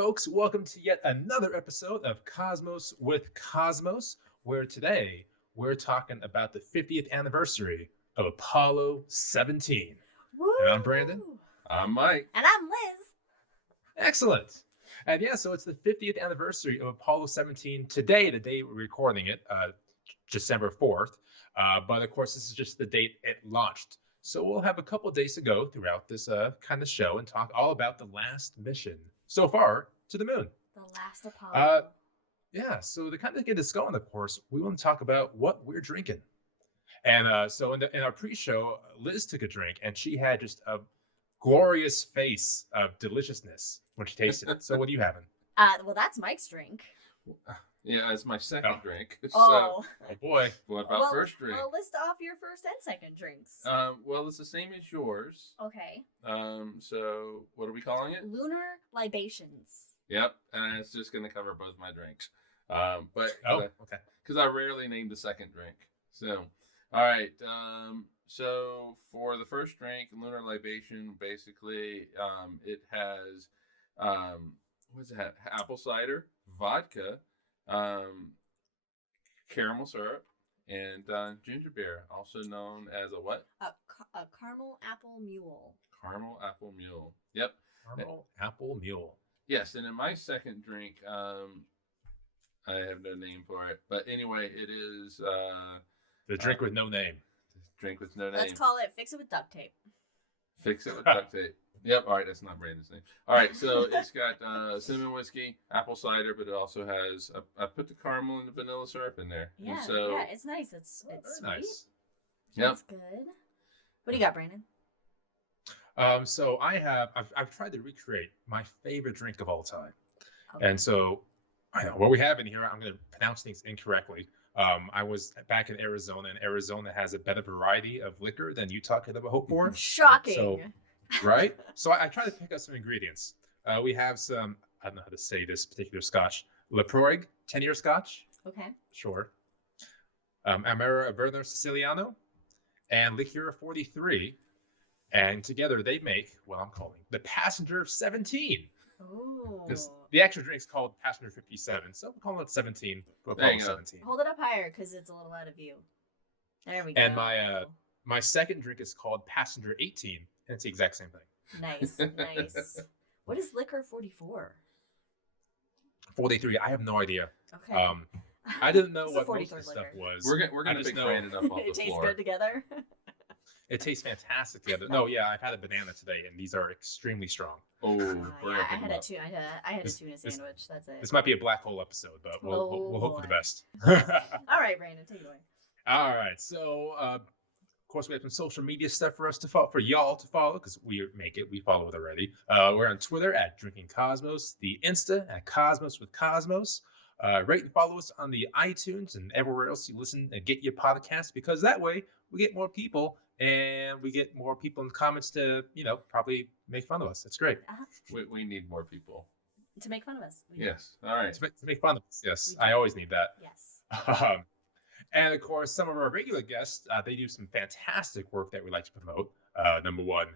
folks. Welcome to yet another episode of Cosmos with Cosmos, where today we're talking about the 50th anniversary of Apollo 17. Woo! And I'm Brandon. I'm Mike. And I'm Liz. Excellent. And yeah, so it's the 50th anniversary of Apollo 17 today, the day we're recording it, December 4th. But of course, this is just the date it launched. So we'll have a couple of days to go throughout this kind of show and talk all about the last mission so far to the moon. The last Apollo. Yeah, so to kind of get this going, of course, we want to talk about what we're drinking. And so in our pre-show, Liz took a drink, and she had just a glorious face of deliciousness when she tasted it. So what are you having? Well, that's Mike's drink. Yeah, it's my second drink. Oh. Oh boy. What about first drink? Well, list off your first and second drinks. Well, it's the same as yours. Okay. So what are we calling it? Lunar libations. Yep, and it's just going to cover both my drinks. Okay. Because I rarely name the second drink. So, all right. So for the first drink, Lunar Libation, basically, it has, what's it? Apple cider, vodka, caramel syrup, and ginger beer, also known as a what? A caramel apple mule. Caramel apple mule. Yep. Caramel apple mule. Yes, and in my second drink, I have no name for it, but anyway, it is The drink with no name. Drink with no name. Let's call it Fix It With Duct Tape. Fix It With Duct Tape. Yep. All right, that's not Brandon's name. All right, so it's got cinnamon whiskey, apple cider, but it also has I put the caramel and the vanilla syrup in there. Yeah, And so, yeah, it's nice. It's Very sweet. nice. Yep. It's good. What do you got, Brandon? So I've tried to recreate my favorite drink of all time. Okay. And so I know what we have in here. I'm going to pronounce things incorrectly. I was back in Arizona, and Arizona has a better variety of liquor than Utah could ever hope for. Shocking. So, right? So I tried to pick out some ingredients. We have some, I don't know how to say this particular scotch, Laproig 10-year scotch. Okay. Sure. Amera Verner Siciliano and Liqueur 43. And together they make what I'm calling the Passenger 17. Ooh. The actual drink's called Passenger 57, so we're calling it 17 for There Apollo you go. 17. Hold it up higher because it's a little out of view. There we go. And my second drink is called Passenger 18, and it's the exact same thing. Nice, nice. What is Liquor 44? 43, I have no idea. Okay. I didn't know It's a what most 43 of the stuff liquor. was. we're gonna just pick know Brandon up off It the tastes floor. good together. It tastes fantastic together. No, yeah, I've had a banana today, and these are extremely strong. Oh, we're Yeah, gonna I pick had him a up. I had a This- tuna this- sandwich. That's it. This might be a black hole episode, but we'll hope for the boy. best. All right, Brandon, take it away. All right, so of course we have some social media stuff for us to follow, for y'all to follow, because we make it, we follow it already. We're on Twitter at Drinking Cosmos, the Insta at Cosmos with Cosmos. Rate and follow us on the iTunes and everywhere else you listen and get your podcast, because that way we get more people and we get more people in the comments to, probably make fun of us. That's great. We need more people. To make fun of us. We do. Yes. All right. To make fun of us, yes. We do. I always need that. Yes. And of course, some of our regular guests, they do some fantastic work that we like to promote. Number one,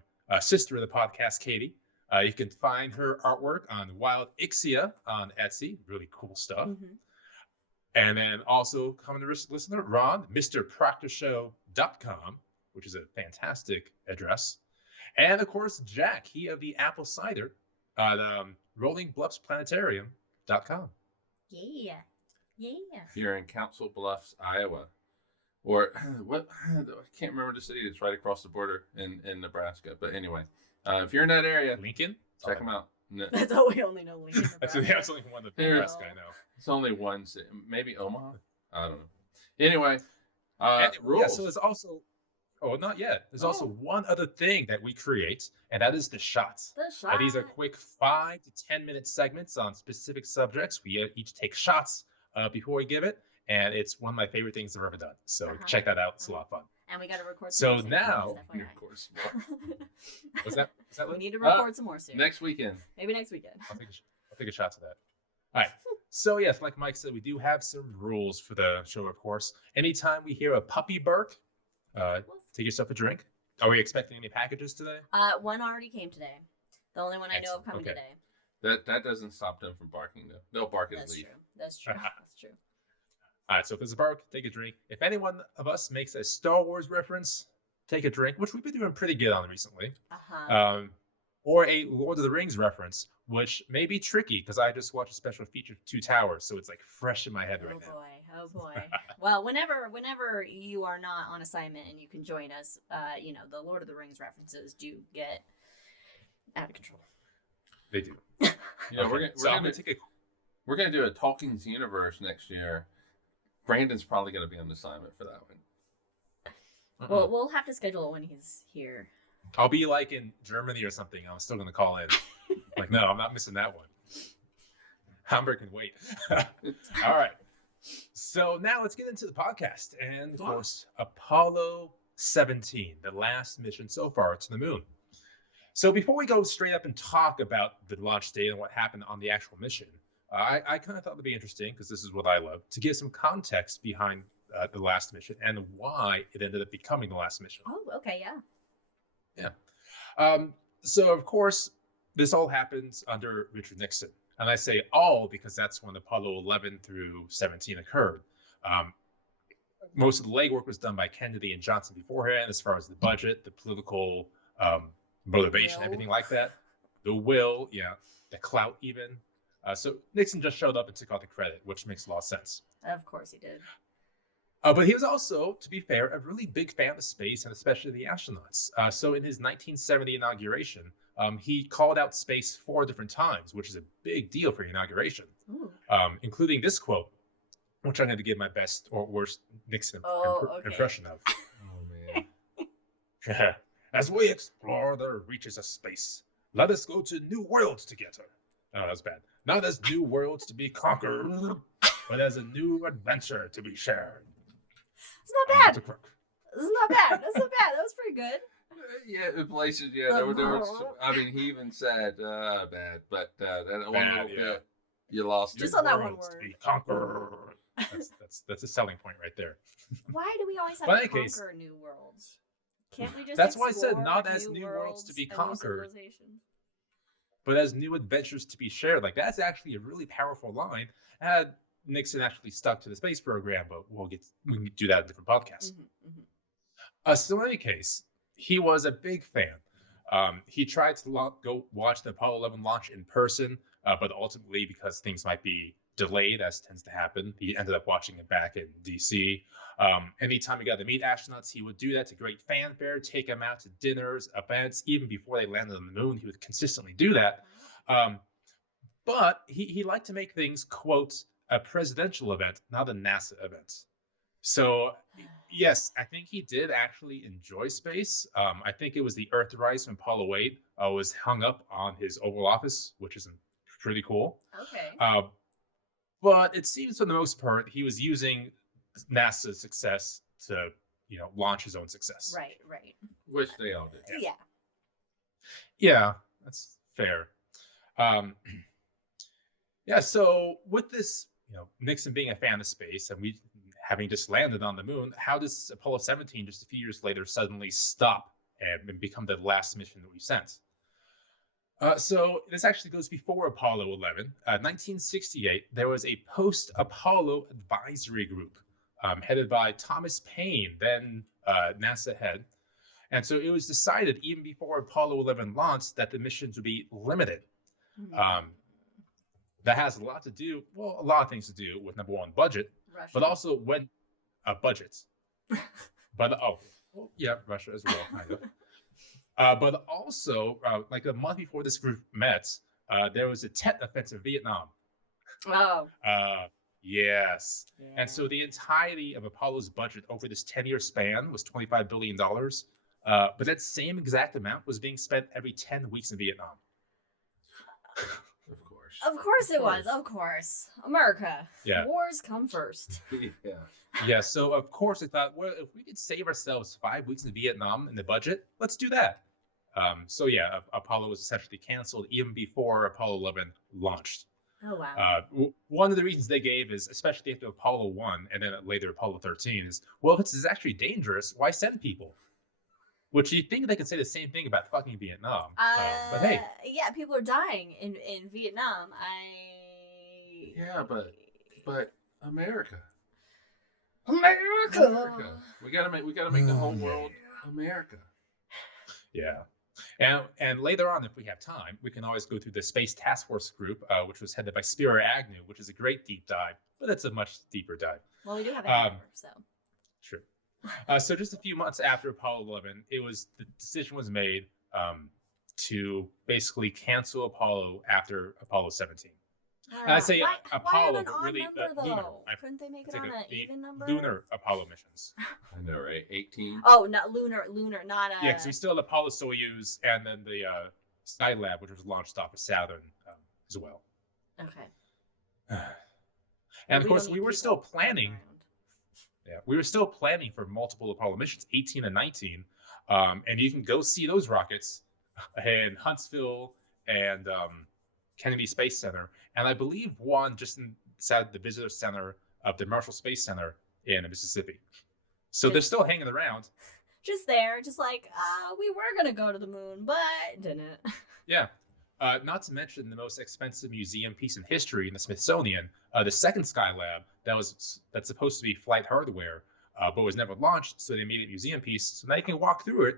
sister of the podcast, Katie. You can find her artwork on Wildixia on Etsy. Really cool stuff. Mhm. And then also common listener, Ron, MrProctorShow.com, which is a fantastic address. And of course, Jack, he of the Apple Cider at RollingBluffsPlanetarium.com. Yeah. Yeah. If you're in Council Bluffs, Iowa, or what? I can't remember the city that's right across the border in Nebraska. But anyway, if you're in that area, Lincoln? check them out. No, That's all we only know. Lincoln, That's Nebraska. only one of the Here. Nebraska I know. it's only one city. Maybe Omaha. I don't know. Anyway, And, rules. yeah, so there's also, not yet. There's also one other thing that we create, and that is the shots. The shot. These are quick 5 to 10 minute segments on specific subjects. We each take shots before we give it, and it's one of my favorite things I've ever done. So Uh-huh. check that out. It's a lot of fun. And we got to record So some more soon, now- just FYI. of course. Was that we Liz? need to record some more soon. Next weekend. Maybe next weekend. I'll take a shot to that. All right. So yes, like Mike said, we do have some rules for the show, of course. Anytime we hear a puppy bark, take yourself a drink. Are we expecting any packages today? One already came today. The only one I know of Excellent. coming Okay. today. That doesn't stop them from barking though. They'll bark and leave. That's true. All right, so if there's a bark, take a drink. If anyone of us makes a Star Wars reference, take a drink, which we've been doing pretty good on recently. Or a Lord of the Rings reference, which may be tricky because I just watched a special feature of Two Towers, so it's like fresh in my head right now. Oh boy. Well, whenever you are not on assignment and you can join us, the Lord of the Rings references do get out of control. They do. We're gonna do a Tolkien's universe next year. Brandon's probably gonna be on assignment for that one. Well, we'll have to schedule it when he's here. I'll be like in Germany or something. I'm still gonna call in. Like, no, I'm not missing that one. Hamburg can wait. All right. So now let's get into the podcast. And of course, Apollo 17, the last mission so far to the moon. So before we go straight up and talk about the launch date and what happened on the actual mission, I kind of thought it would be interesting, because this is what I love, to give some context behind the last mission and why it ended up becoming the last mission. Oh, okay, yeah. Yeah. So, of course, this all happens under Richard Nixon. And I say all because that's when Apollo 11 through 17 occurred. Most of the legwork was done by Kennedy and Johnson beforehand, as far as the budget, the political motivation, everything like that. The will, the clout even. So Nixon just showed up and took all the credit, which makes a lot of sense. Of course he did. But he was also, to be fair, a really big fan of space and especially the astronauts. So in his 1970 inauguration, he called out space 4 different times, which is a big deal for your inauguration, including this quote, which I'm going to give my best or worst Nixon impression of. Oh, man. As we explore the reaches of space, let us go to new worlds together. Oh, that was bad. Not as new worlds to be conquered, but as a new adventure to be shared. It's not bad. It's not bad. That's not bad. That was pretty good. Yeah, in places, there were, I mean, he even said bad, but that one little bit, you lost. Just on that one word. To be conquered. That's a selling point right there. Why do we always have to conquer new worlds? Can't we just That's why I said not as new worlds to be conquered, but as new adventures to be shared. Like, that's actually a really powerful line. Had Nixon actually stuck to the space program, but we can do that in a different podcast. So in any case, he was a big fan. He tried to go watch the Apollo 11 launch in person, but ultimately, because things might be delayed, as tends to happen, he ended up watching it back in D.C. Anytime he got to meet astronauts, he would do that to great fanfare, take them out to dinners, events. Even before they landed on the moon, he would consistently do that. But he liked to make things, quote, a presidential event, not a NASA event. So, yes, I think he did actually enjoy space. I think it was the Earthrise from Apollo 8 was hung up on his Oval Office, which is pretty cool. Okay. But it seems for the most part, he was using NASA's success to, launch his own success. Right. Which they all did. Yeah. Yeah, that's fair. So with this, Nixon being a fan of space and we having just landed on the moon, how does Apollo 17 just a few years later suddenly stop and become the last mission that we sent? So this actually goes before Apollo 11. 1968, there was a post-Apollo advisory group headed by Thomas Paine, then NASA head. And so it was decided even before Apollo 11 launched that the missions would be limited. That has a lot of things to do with, number one, budget, Russia. but also when budgets. But Russia as well, kind of. But also, like a month before this group met, there was a Tet offensive in Vietnam. Oh. Yes. Yeah. And so the entirety of Apollo's budget over this 10-year span was $25 billion. But that same exact amount was being spent every 10 weeks in Vietnam. Of course it was. Of course. America. Yeah. Wars come first. Yeah. So, of course, I thought, well, if we could save ourselves 5 weeks in Vietnam in the budget, let's do that. Apollo was essentially canceled even before Apollo 11 launched. Oh, wow. One of the reasons they gave is, especially after Apollo 1 and then later Apollo 13, is, well, if it's actually dangerous, why send people? Which you think they can say the same thing about fucking Vietnam. But hey. Yeah, people are dying in Vietnam. Yeah, but America. America. We gotta make the whole world America. Yeah. And later on, if we have time, we can always go through the Space Task Force group, which was headed by Spiro Agnew, which is a great deep dive, but it's a much deeper dive. Well, we do have an hour, so. Sure. So just a few months after Apollo 11, the decision was made to basically cancel Apollo after Apollo 17. And I say Apollo, but really lunar. Couldn't they make it on an even number? Lunar Apollo missions. I know, right? 18. Oh, not lunar, not a. Yeah, because we still had Apollo Soyuz, and then the Skylab, which was launched off of Saturn as well. Okay. And of course, we were still planning. Yeah, we were still planning for multiple Apollo missions, 18 and 19, and you can go see those rockets in Huntsville and Kennedy Space Center, and I believe one just inside the visitor center of the Marshall Space Center in Mississippi. So they're still hanging around. Just there, just like, we were going to go to the moon, but didn't. Yeah. Not to mention the most expensive museum piece in history in the Smithsonian, the second Skylab that's supposed to be flight hardware, but was never launched, so they made it a museum piece, so now you can walk through it,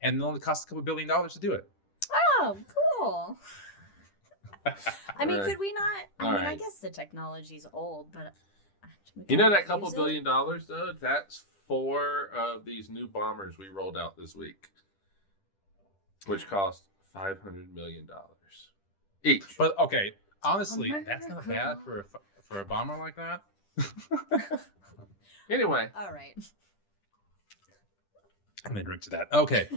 and it only costs a couple $2 billion to do it. Oh, cool. I mean, could we not? I guess the technology's old, but you know that couple $1 billion, though? That's 4 of these new bombers we rolled out this week, which cost $500 million each. But okay, honestly, that's not bad for a bomber like that. Anyway. All right. I'm gonna drink to that. Okay.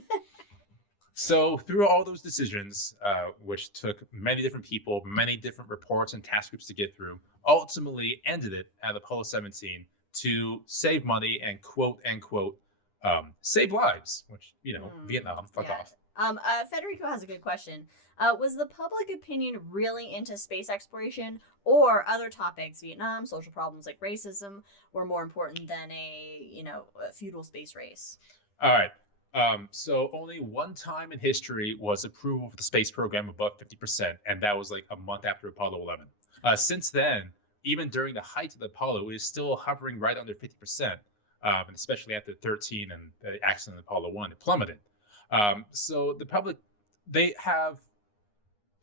So through all those decisions, which took many different people, many different reports and task groups to get through, ultimately ended it at Apollo 17 to save money and quote unquote save lives, which, Vietnam, fuck off. Federico has a good question. Was the public opinion really into space exploration, or other topics, Vietnam, social problems like racism, were more important than a feudal space race? All right. So only one time in history was approval for the space program above 50%, and that was like a month after Apollo 11. Since then, even during the height of the Apollo, it is still hovering right under 50%, and especially after 13 and the accident of Apollo 1, it plummeted. So the public, they have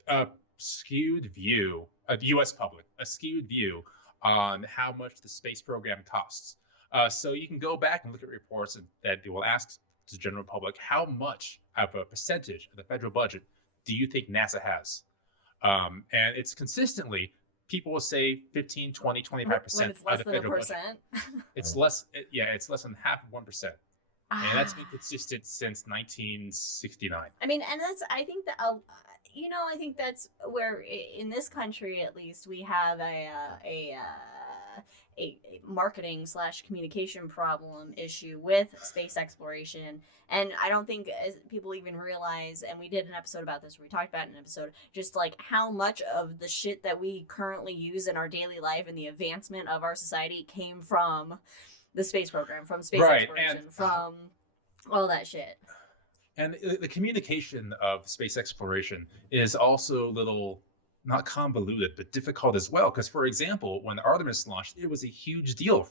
a skewed view, the U.S. public, a skewed view on how much the space program costs. So you can go back and look at reports that will ask the general public, how much of a percentage of the federal budget do you think NASA has? And it's consistently, people will say 15, 20, 25% of the federal budget. It's less, it's less than half of 1%. And that's been consistent since 1969. I mean, and I think that's where, in this country at least, we have a marketing / communication problem issue with space exploration. And I don't think people even realize, and we did an episode about this where we talked about in an episode, just like how much of the shit that we currently use in our daily life and the advancement of our society came from the space program, from space exploration, from all that shit. And the communication of space exploration is also a little, not convoluted, but difficult as well. Because, for example, when Artemis launched, it was a huge deal,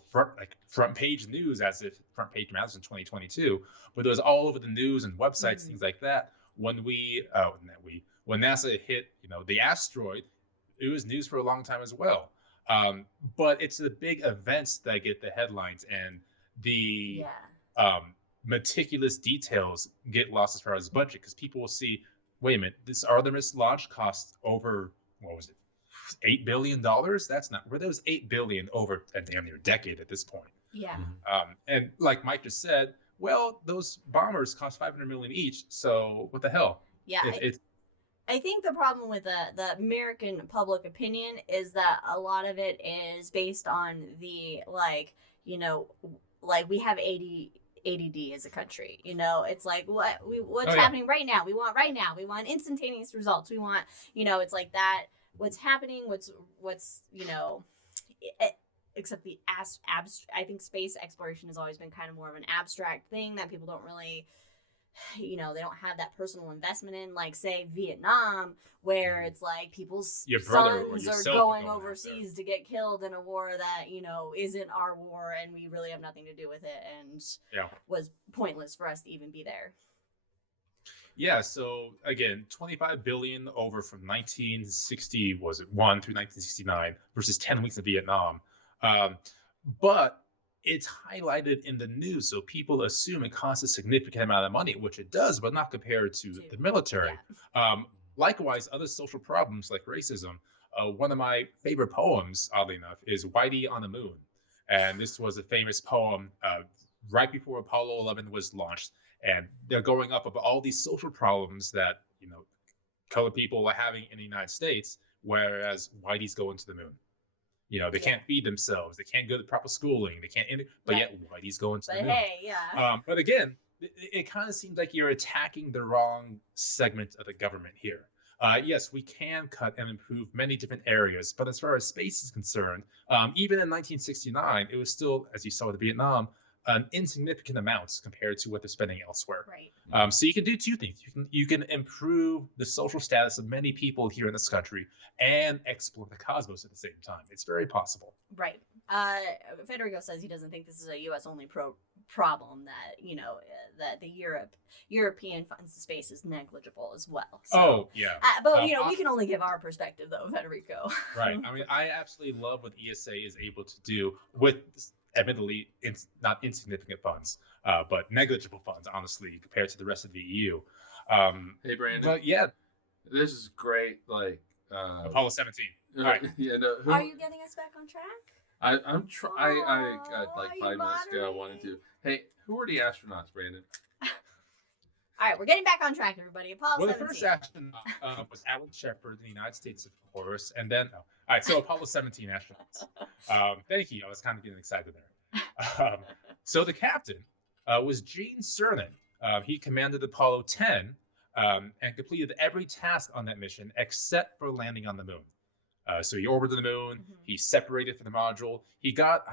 front page news, as if front page matters in 2022. But it was all over the news and websites, things like that. When when NASA hit, the asteroid, it was news for a long time as well. But it's the big events that get the headlines, and the meticulous details get lost as far as budget, because people will see, wait a minute, this Artemis launch cost over, what was it, $8 billion? That's not, where those $8 billion over a damn near decade at this point. Yeah. And like Mike just said, well, those bombers cost $500 million each, so what the hell? Yeah. I think the problem with the American public opinion is that a lot of it is based on the, we have ADD as a country. It's like, what's happening right now? We want instantaneous results. We want, it's like that. What's happening? What's except the I think space exploration has always been kind of more of an abstract thing that people don't really they don't have that personal investment in, like, say, Vietnam, where it's like people's Your brother or sons are yourself going out overseas to get killed in a war that, isn't our war, and we really have nothing to do with it, and was pointless for us to even be there. Yeah, so again, 25 billion over from 1961 through 1969 versus 10 weeks in Vietnam. But it's highlighted in the news, so people assume it costs a significant amount of money, which it does, but not compared to the military. Likewise, other social problems like racism. One of my favorite poems, oddly enough, is Whitey on the Moon. And this was a famous poem right before Apollo 11 was launched. And they're going up about all these social problems that, colored people are having in the United States, whereas Whitey's going to the moon. They can't feed themselves. They can't go to proper schooling. They can't, but yet Whitey's going to the moon. Hey, yeah. But again, it kind of seems like you're attacking the wrong segment of the government here. Yes, we can cut and improve many different areas, but as far as space is concerned, even in 1969, it was still, as you saw with Vietnam, an insignificant amounts compared to what they're spending elsewhere. Right. So you can do two things. You can improve the social status of many people here in this country and explore the cosmos at the same time. It's very possible. Right. Federico says he doesn't think this is a U.S. only problem, that, that the European funds to space is negligible as well. So, but, we can only give our perspective, though, Federico. Right. I mean, I absolutely love what ESA is able to do with, admittedly, not insignificant funds, but negligible funds, honestly, compared to the rest of the EU. Hey, Brandon. But yeah. This is great. Like Apollo 17. All right. Yeah. No. Are you getting us back on track? I like 5 minutes ago I wanted to. Hey, who are the astronauts, Brandon? All right, we're getting back on track, everybody. Apollo 17. The first astronaut was Alan Shepard in the United States, of course, and then all right, so Apollo 17 astronauts. Thank you. I was kind of getting excited there. So the captain was Gene Cernan. He commanded Apollo 10 and completed every task on that mission except for landing on the moon. So he orbited the moon. Mm-hmm. He separated from the module. They got,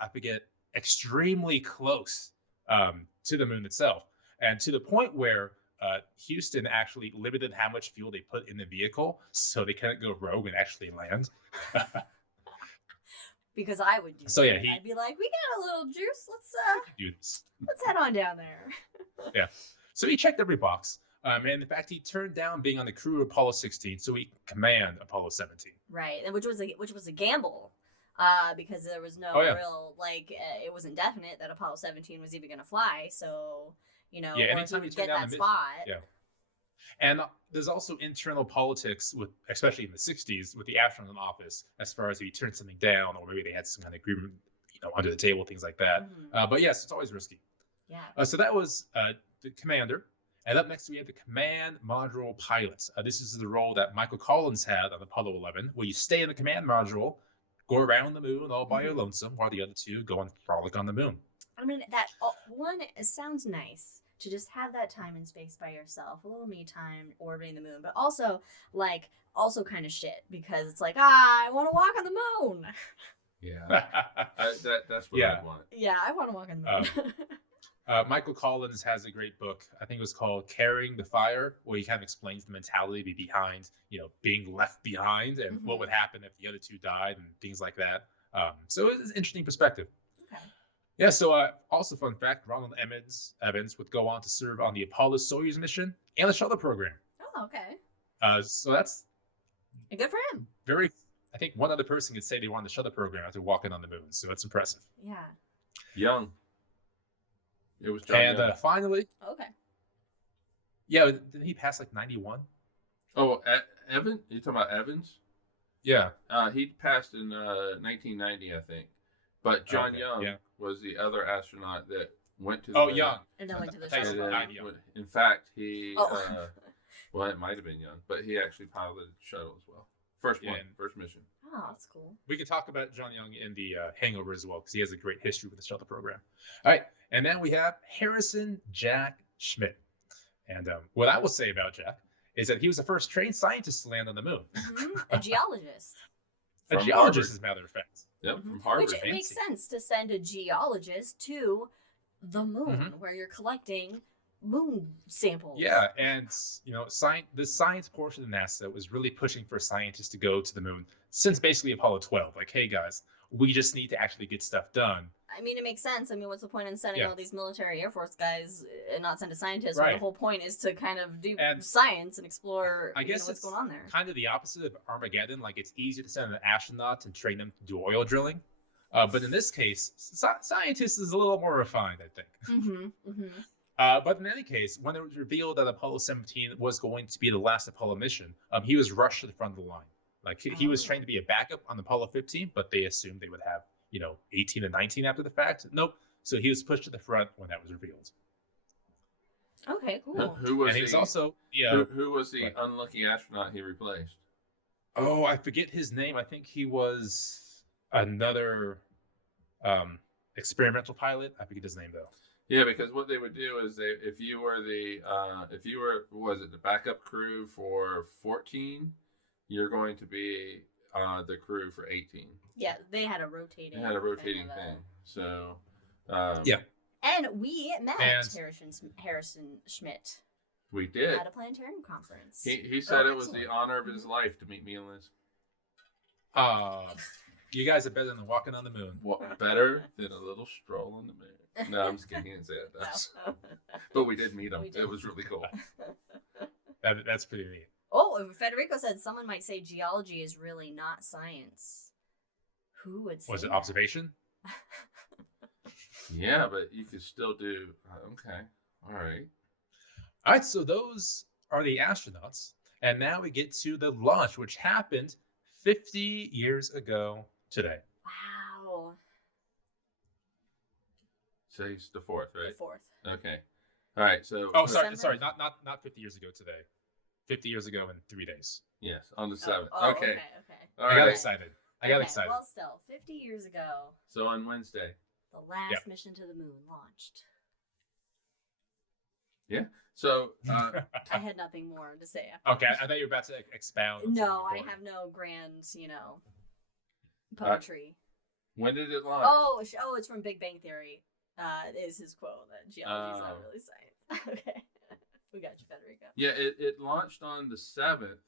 I forget, extremely close to the moon itself. And to the point where Houston actually limited how much fuel they put in the vehicle so they couldn't go rogue and actually land. Because I would do so that. Yeah, I'd be like, we got a little juice. Let's head on down there. Yeah. So he checked every box. And in fact, he turned down being on the crew of Apollo 16 so he could command Apollo 17. Right, and which was a gamble, because there was no real, it was indefinite that Apollo 17 was even going to fly. So, anytime you get that spot. Yeah. And there's also internal politics, especially in the 60s, with the astronaut in office, as far as if he turned something down or maybe they had some kind of agreement, under the table, things like that. Mm-hmm. But yes, it's always risky. Yeah. So that was the commander. And up next, we have the command module pilots. This is the role that Michael Collins had on Apollo 11, where you stay in the command module, go around the moon all by your lonesome, while the other two go and frolic on the moon. I mean, it sounds nice to just have that time in space by yourself, a little me time orbiting the moon, but also kind of shit, because it's like, I want to walk on the moon. Yeah, that's what I want. Yeah, I want to walk on the moon. Michael Collins has a great book. I think it was called Carrying the Fire, where he kind of explains the mentality behind, being left behind and what would happen if the other two died and things like that. So it's an interesting perspective. Okay. Yeah. So also fun fact, Ronald Evans would go on to serve on the Apollo Soyuz mission and the shuttle program. Oh, okay. So that's good for him. I think one other person could say they were on the shuttle program after walking on the moon. So it's impressive. Yeah. Young. It was John and Young. Finally. Okay. Yeah, didn't he pass 91? Oh, Evan? You talking about Evans? Yeah. He passed in 1990, I think. But John Young was the other astronaut that went to the moon. Young. And then went to the shuttle. In fact, he well, it might have been Young, but he actually piloted the shuttle as well. First mission. Oh, that's cool. We can talk about John Young in the Hangover as well, because he has a great history with the shuttle program. All right. And then we have Harrison Jack Schmitt. And what I will say about Jack is that he was the first trained scientist to land on the moon. Mm-hmm. A geologist. A geologist, as a matter of fact. Yep, from Harvard. Which makes sense to send a geologist to the moon, where you're collecting moon samples. Yeah, and the science portion of NASA was really pushing for scientists to go to the moon since basically Apollo 12. Like, hey guys, we just need to actually get stuff done. I mean, it makes sense. I mean, what's the point in sending Yeah. all these military Air Force guys and not send a scientist? Right. When the whole point is to kind of do And science and explore I guess what's it's going on there. kind of the opposite of Armageddon. Like, it's easier to send an astronaut and train them to do oil drilling. But in this case, scientists is a little more refined, I think. Mm-hmm. Mm-hmm. But in any case, when it was revealed that Apollo 17 was going to be the last Apollo mission, he was rushed to the front of the line. Like, he was trained to be a backup on Apollo 15, but they assumed they would have, 18 and 19 after the fact. Nope. So he was pushed to the front when that was revealed. Okay, cool. Who was And he was also who was the unlucky astronaut he replaced? Oh, I forget his name. I think he was another experimental pilot. I forget his name though. Yeah, because what they would do is if you were the backup crew for 14, you're going to be the crew for 18. Yeah, they had a rotating. thing. So Yeah. And we met And- Harrison Schmidt we did. at a Planetarium conference. He said it was excellent. the honor of his life to meet me and Liz. You guys are better than walking on the moon. What better than a little stroll on the moon? No, I'm just kidding. He didn't say it does. But we did meet him. We did. It was really cool. That's pretty neat. Oh, Federico said someone might say geology is really not science. Who would say Was it that? observation? Yeah, but you could still do. Okay, all right. All right, so those are the astronauts. And now we get to the launch, which happened 50 years ago today. Wow. So he's the fourth, The right? fourth. Okay. All right. So. Oh, sorry, December? not 50 years ago today. 50 years ago in 3 days. Yes, on the 7th. Oh, okay. okay. All I got right. excited. I got Okay, excited. Well, still, 50 years ago, So on Wednesday. the last Yep. mission to the moon launched. So I had nothing more to say. Okay, I thought you were about to expound. on No, something I important. have no grand, poetry. when did it launch? Oh, it's from Big Bang Theory. Is his quote that geology is not really science. Okay, we got you, Federico. Yeah, it launched on the 7th,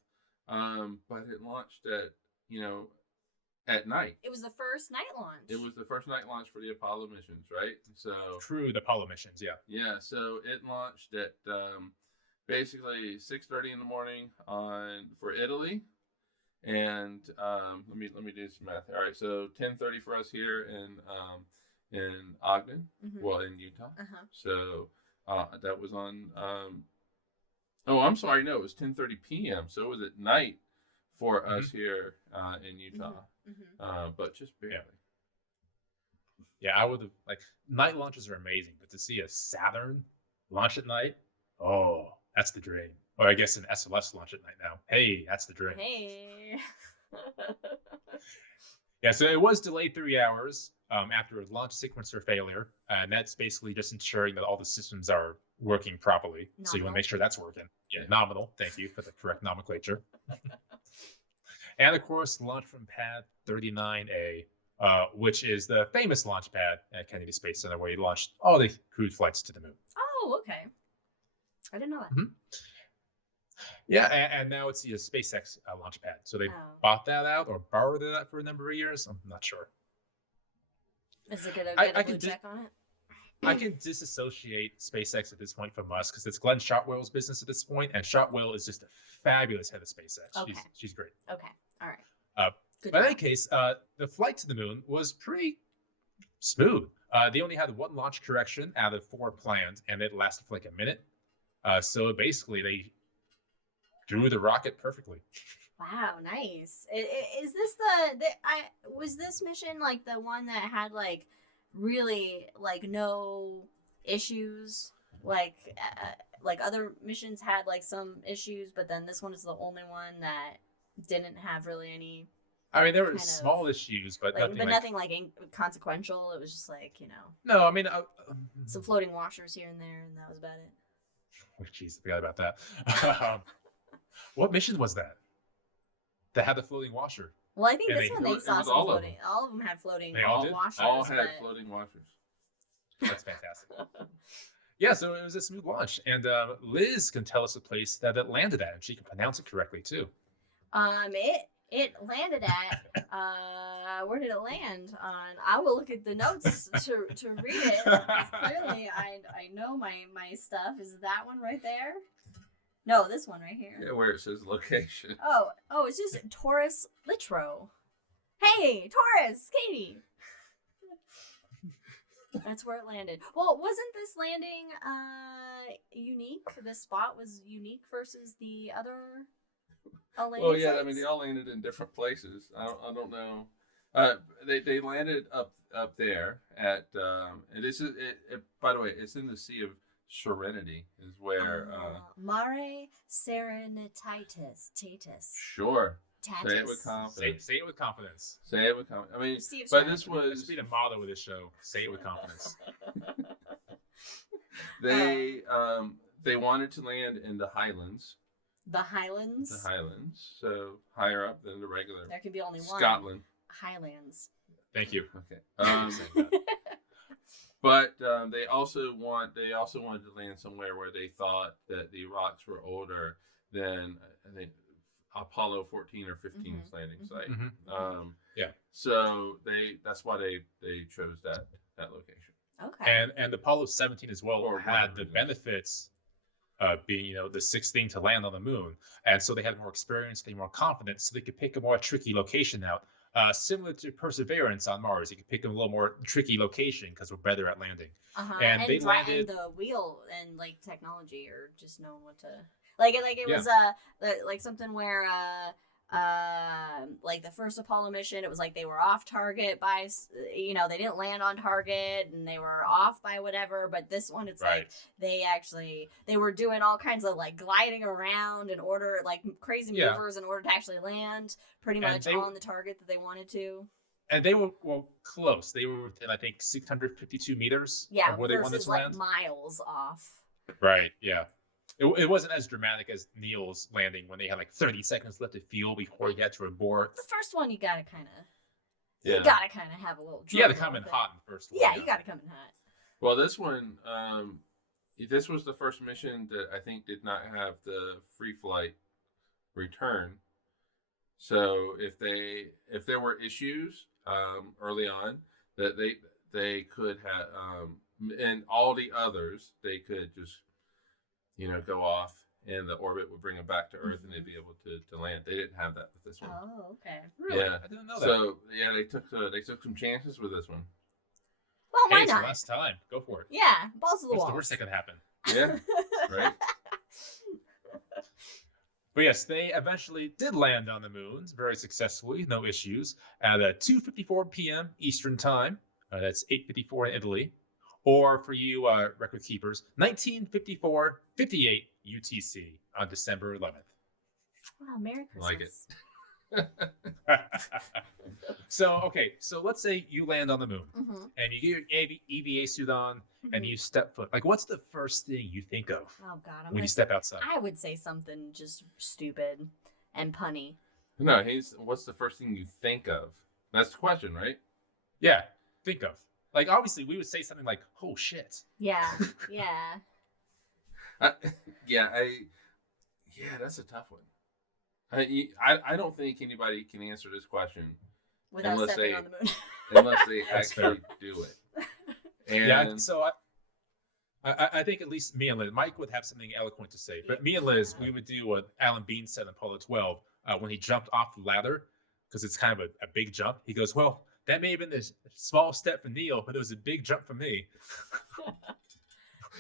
but it launched at night. It was the first night launch. It was the first night launch for the Apollo missions, right? So True, the Apollo missions, yeah. yeah, so it launched at basically 6:30 in the morning for Italy, and let me do some math. All right, so 10:30 for us here in Ogden, Mhm. well in Utah. Uh-huh. So that was on. Oh, I'm sorry. No, it was 10:30 p.m. So it was at night for us here in Utah, Mm-hmm. but just barely. Yeah, I would have, night launches are amazing, but to see a Saturn launch at night, oh, that's the dream. Or I guess an SLS launch at night now. Hey, that's the dream. Hey. Yeah, so it was delayed 3 hours after a launch sequencer failure, and that's basically just ensuring that all the systems are working properly. So you want Nominal. to make sure that's working. Yeah, nominal. Thank you for the correct nomenclature. And of course, launch from Pad 39A, which is the famous launch pad at Kennedy Space Center, where he launched all the crewed flights to the moon. Oh, okay. I didn't know that. Yeah, and now it's the SpaceX launch pad. So they Oh. bought that out or borrowed it out for a number of years. I'm not sure. Is it gonna I get a can blue dis- check on it? I can disassociate SpaceX at this point from us because it's Glenn Shotwell's business at this point, and Shotwell is just a fabulous head of SpaceX. Okay. She's great. Okay. All right. Good But in to any case, the flight to the moon was pretty smooth. They only had one launch correction out of 4 planned, and it lasted for like a minute. So basically, they drew the rocket perfectly. Wow, nice. Is this was this mission like the one that had really no issues? Like other missions had some issues, but then this one is the only one that didn't have really any. I mean, there were kind of, small issues, but nothing consequential. It was just No, I mean, some floating washers here and there, and that was about it. oh, jeez, I forgot about that. What mission was that? That had the floating washer. Well, I think And this they- one it they was saw some all of floating. All of them had floating They all did? washers. All had but- floating washers. That's fantastic. Yeah, so it was a smooth launch, and Liz can tell us the place that it landed at, and she can pronounce it correctly too. It landed at where did it land on? I will look at the notes to read it, because clearly I know my stuff. Is that one right there? No, this one right here. Yeah, where it says location. Oh, it's just Taurus Litro. Hey, Taurus, Katie. That's where it landed. Well, wasn't this landing unique? This spot was unique versus the other landing Well, yeah, sites? I mean, they all landed in different places. I don't know. They landed up there at by the way, it's in the Sea of Serenity is where Mare Serenitatis. Sure. Tatus. Say it with confidence. Say it with confidence. Say it with confidence. I mean, Sea of but Serenity. this was This would be the motto of this show. Say it with confidence. they wanted to land in the Highlands. The Highlands. The Highlands, so higher up than the regular. There could be only one. Scotland. Highlands. Thank you. Okay. But they also wanted to land somewhere where they thought that the rocks were older than, I think, Apollo 14 or 15's landing site. Mm-hmm. Yeah. So that's why they chose that location. Okay. And Apollo 17 as well Or had whatever the it is. benefits of being, the sixth thing to land on the moon, and so they had more experience, they had more confidence, so they could pick a more tricky location out. Similar to Perseverance on Mars, you could pick a little more tricky location because we're better at landing. And they landed. And the wheel and like technology, or just knowing what to it was like something where like the first Apollo mission, it was like they were off target by they didn't land on target and they were off by whatever. But this one, it's Right. like they were doing all kinds of like gliding around in order, like crazy maneuvers in order to actually land pretty much on the target that they wanted to. And they were close. They were within, I think, 652 meters of where they wanted versus to like land. miles off. Right. Yeah. It wasn't as dramatic as Neil's landing when they had like 30 seconds left to fuel before he had to abort. The first one, you gotta kind of have a little. You had to come in hot in the first one. Yeah, you gotta come in hot. Well, this one, this was the first mission that I think did not have the free flight return. So if there were issues early on, that they could have, and all the others, they could just go off and the orbit would bring them back to Earth and they'd be able to land. They didn't have that with this one. Oh, okay. Really? Yeah. I didn't know that. So yeah, they took some chances with this one. Well, why It's not? the last time. Go for it. Yeah, balls to the What's wall. the worst that could happen? Yeah. Right. But yes, they eventually did land on the moon very successfully, no issues, at 2:54 p.m. Eastern Time. That's 8:54 in Italy. Or for you record keepers, 19:54:58 UTC on December 11th. Wow, Merry Christmas. Like it. So let's say you land on the moon Mm-hmm. and you get your EVA suit on and you step foot. Like, what's the first thing you think of Oh God, when you step outside? I would say something just stupid and punny. No, what's the first thing you think of? That's the question, right? Yeah, think of. Like, obviously, we would say something like, "Oh shit." Yeah, yeah. That's a tough one. I don't think anybody can answer this question Without Unless stepping they- on the moon. unless they That's actually do it. And Yeah, so I think at least me and Liz, Mike would have something eloquent to say, but me and Liz, we would do what Alan Bean said in Apollo 12 when he jumped off the ladder, because it's kind of a big jump. He goes, "Well, that may have been a small step for Neil, but it was a big jump for me."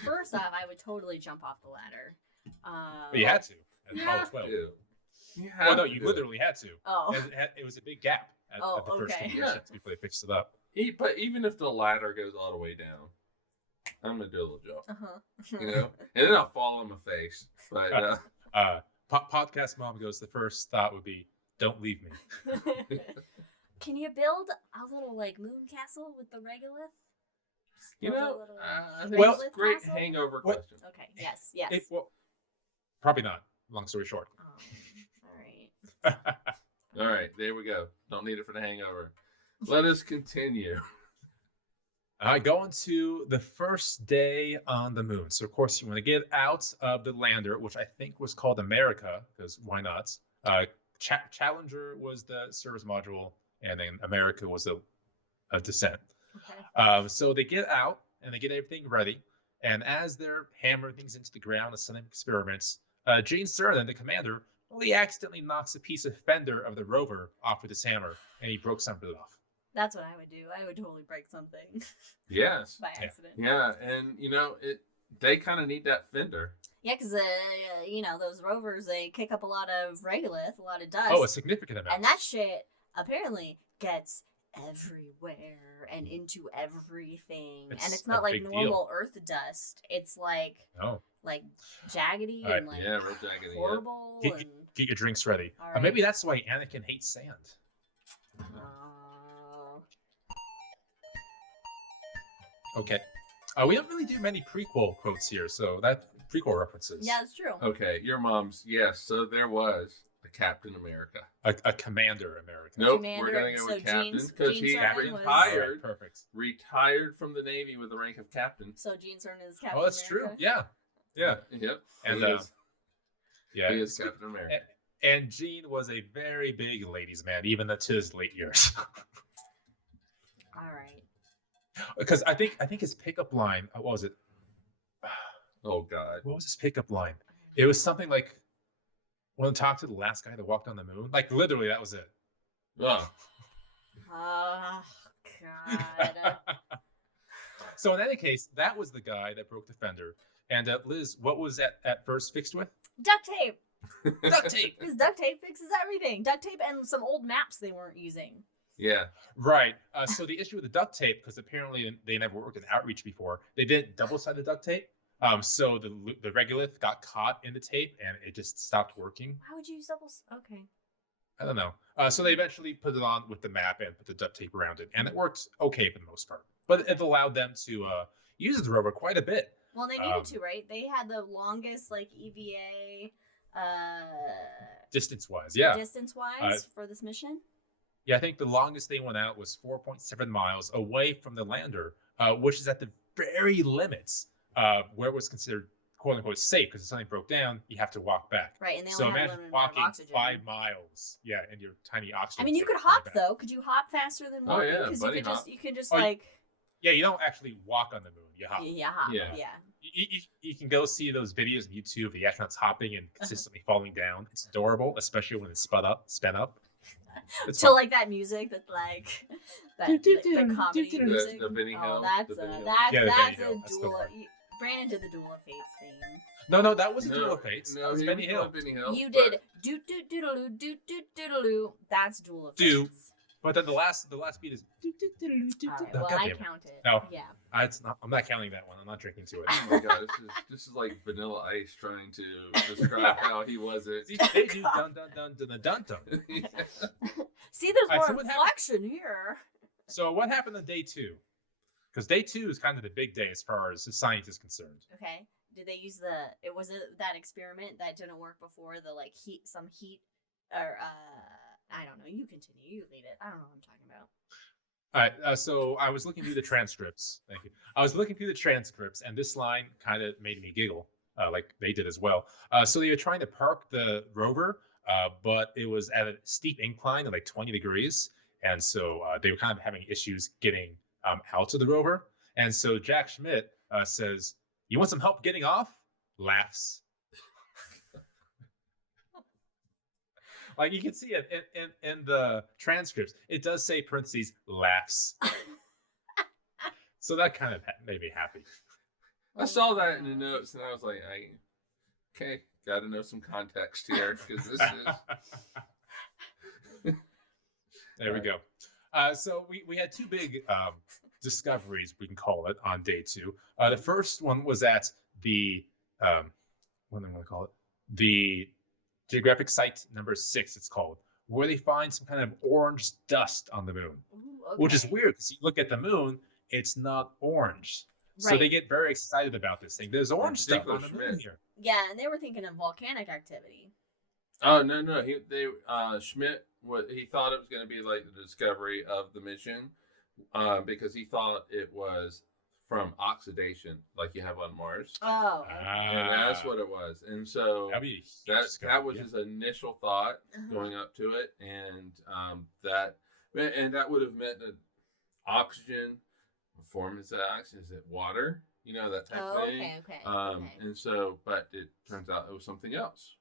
First off, I would totally jump off the ladder. But you had to at you Apollo have 12. to. You Well, have no, to you do it. literally had to. Oh. It was a big gap at the first okay. few missions before they fixed it up. But even if the ladder goes all the way down, I'm gonna do a little jump, Uh-huh. and then I'll fall on my face. But Podcast mom goes, the first thought would be, "Don't leave me." Can you build a little like moon castle with the regolith? Just build a little I think Well- it's a great castle? hangover What- question. Okay. Yes. Probably not. Long story short. All right. All right, there we go. Don't need it for the hangover. Let us continue. Going to the first day on the moon. So, of course, you want to get out of the lander, which I think was called America, because why not? Challenger was the service module, and then America was a descent. Okay. So they get out, and they get everything ready. And as they're hammering things into the ground and setting up experiments, Gene Cernan, the commander, well, he accidentally knocks a piece of fender of the rover off with his hammer, and he broke some of it off. That's what I would do. I would totally break something Yes. by accident. Yeah, and they kind of need that fender. Yeah, because those rovers, they kick up a lot of regolith, a lot of dust. Oh, a significant amount. And that shit apparently gets everywhere and into everything. And it's not like normal Earth dust. It's like jaggedy and like real jaggedy, horrible. Yeah. Get your drinks ready. Right. Maybe that's why Anakin hates sand. Okay. We don't really do many prequel quotes here, so that prequel references. Yeah, that's true. Okay, your mom's, yes. So there was a Captain America. A Commander America. Nope, we're going to go with Captain because he retired. Perfect. Retired from the Navy with the rank of Captain. So Gene Cernan is Captain Oh, that's America? true. Yeah. Yeah. Yep. And he is Captain America. And Gene was a very big ladies' man, even to his late years. All right. Because I think his pickup line, what was it? Oh God. What was his pickup line? It was something like, "Want to talk to the last guy that walked on the moon?" Like literally, that was it. Oh. Oh God. So in any case, that was the guy that broke the fender. And Liz, what was that at first fixed with? Duct tape. Duct tape. Because duct tape fixes everything. Duct tape and some old maps they weren't using. Yeah. Right. So the issue with the duct tape, because apparently they never worked in outreach before, they didn't double-sided duct tape. So the regolith got caught in the tape and it just stopped working. How would you use double? Okay. I don't know. So they eventually put it on with the map and put the duct tape around it, and it worked okay for the most part. But it allowed them to use the rover quite a bit. Well, they needed to, right? They had the longest EVA distance-wise, yeah. Distance-wise for this mission. Yeah, I think the longest they went out was 4.7 miles away from the lander, which is at the very limits where it was considered quote-unquote safe, because if something broke down, you have to walk back. Right, and they so only have a imagine limited amount of walking oxygen. 5 miles, in your tiny oxygen. I mean, you could hop, though. Could you hop faster than walking? Oh, yeah, because you can just Yeah, you don't actually walk on the moon. You hop. Yeah, hop. Yeah. You can go see those videos on YouTube of the astronauts hopping and consistently falling down. It's adorable, especially when it's sped up. It's so fun. That music that the comedy music. The Benny Hill. That's a duel. Brandon did the Duel of Fates theme. No, that wasn't Duel of Fates. No, that was Benny Hill. You did doodaloo. That's Duel of Fates. But then the last beat is. Alright, well, I count it. No, yeah. I'm not counting that one. I'm not drinking to it. Oh my God, this is like Vanilla Ice trying to describe how he was it. They do dun dun dun dun dun. See, there's more inflection here. So what happened on day 2? Because day 2 is kind of the big day as far as the science is concerned. Okay. Did they use was it that experiment that didn't work before, the heat or I don't know, you continue, you lead it. I don't know what I'm talking about. All right, so I was looking through the transcripts. Thank you. I was looking through the transcripts, and this line kind of made me giggle, like they did as well. So they were trying to park the rover, but it was at a steep incline of 20 degrees, and so they were kind of having issues getting out of the rover. And so Jack Schmidt says, "You want some help getting off?" Laughs. You can see it in the transcripts. It does say parentheses laughs. So that kind of made me happy. I saw that in the notes and I was like, okay, got to know some context here because this is. There we go. So we had 2 big discoveries, we can call it, on day 2. The first one was at the what do I want to call it? The Geographic Site number 6, it's called, where they find some kind of orange dust on the moon. Ooh, okay. Which is weird because you look at the moon, it's not orange. Right. So they get very excited about this thing. There's orange stuff on the moon here. Yeah, and they were thinking of volcanic activity. Oh no! Schmidt, he thought it was going to be like the discovery of the mission, because he thought it was from oxidation, like you have on Mars. Oh. And that's what it was. And so that was his initial thought going up to it, and that would have meant that oxygen form is it water, that type of thing. Okay. And so, but it turns out it was something else.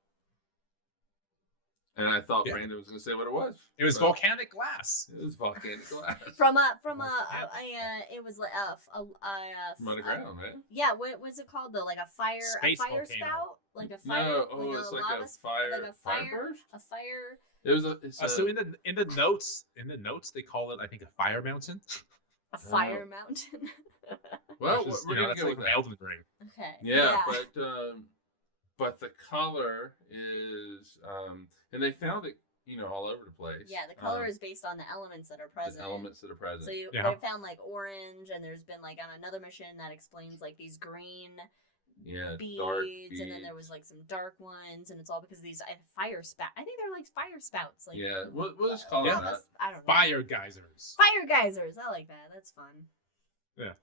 And I thought Brandon was going to say what it was. It was volcanic glass. It was volcanic glass. It was like from underground, right? Yeah, what was it called though? Like a fire spout? Like a fire? No, it's like a fire burst? A fire. It was so in the notes they call it, I think, a fire mountain. A fire mountain. Well, we're gonna go with that. Elden Ring. Okay. Yeah, but the color is and they found it all over the place. Yeah, the color is based on the elements that are present. So they found like orange, and there's been like on another mission that explains like these green beads, dark beads, and then there was like some dark ones, and it's all because these fire spout. I think they're like fire spouts. Like we'll just call it that. I don't know. Fire geysers. Fire geysers. I like that. That's fun. Yeah.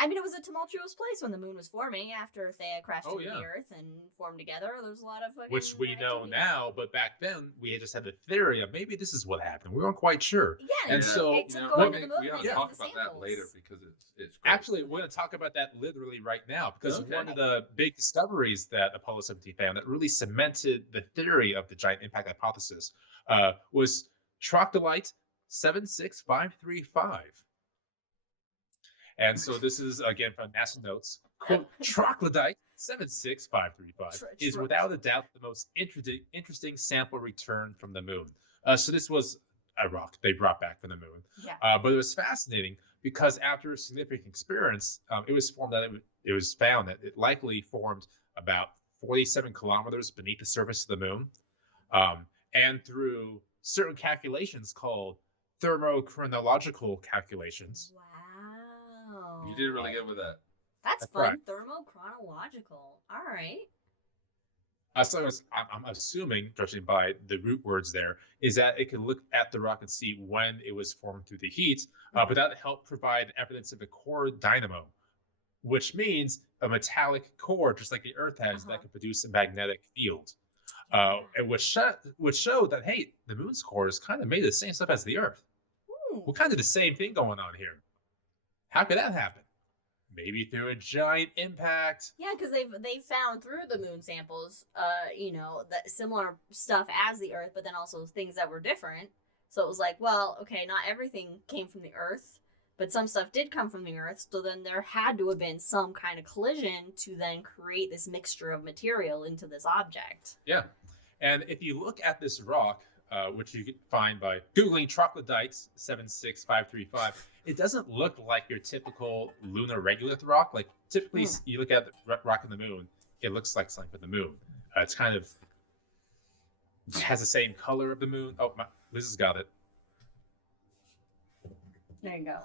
I mean, it was a tumultuous place when the moon was forming after Theia crashed into the Earth and formed together. There was a lot of which we know now, but back then we had just had the theory of maybe this is what happened. We weren't quite sure. Yeah, and so it took going to the moon. We ought to talk about that later because it's great. Actually, we're going to talk about that literally right now because one of the big discoveries that Apollo 17 found that really cemented the theory of the giant impact hypothesis was troglodyte 76535. And so this is, again, from NASA notes. Quote, troglodyte 76535 is without a doubt the most interesting sample return from the moon. So this was a rock they brought back from the moon. Yeah. But it was fascinating because after a significant experience, it was found that it likely formed about 47 kilometers beneath the surface of the moon. And through certain calculations called thermochronological calculations. Wow. You did really good with that. That's fun. Right. Thermochronological. All right. So I'm assuming, judging by the root words there, is that it can look at the rock and see when it was formed through the heat, but that helped provide evidence of a core dynamo, which means a metallic core, just like the Earth has, that can produce a magnetic field. And which showed that, hey, the moon's core is kind of made of the same stuff as the Earth. We're kind of the same thing going on here. How could that happen? Maybe through a giant impact. Yeah, because they found through the moon samples, that similar stuff as the Earth, but then also things that were different. So it was like, well, okay, not everything came from the Earth, but some stuff did come from the Earth. So then there had to have been some kind of collision to then create this mixture of material into this object. Yeah, and if you look at this rock, which you can find by Googling troglodytes 76535. It doesn't look like your typical lunar regolith rock. Like typically you look at the rock on the moon, it looks like something from the moon. It's kind of has the same color of the moon. Oh, Liz has got it. There you go.